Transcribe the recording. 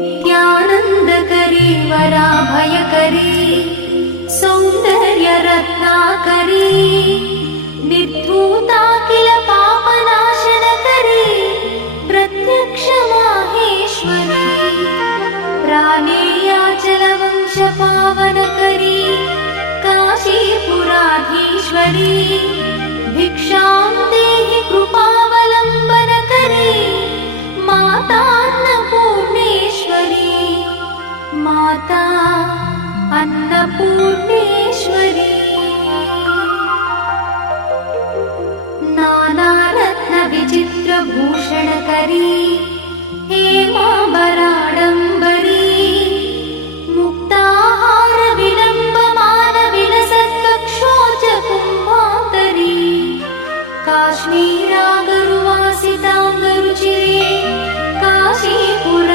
नित्यानन्दकरी वराभयकरी सौन्दर्यरत्नाकरी निर्धूताखिल पापनाशनकरी प्रत्यक्ष माहेश्वरी प्राणेयाचलवंशपावनकरी काशीपुराधीश्वरी भिक्षां देहि कृपावलम्बनकरी मातान्नपूर्णेश्वरी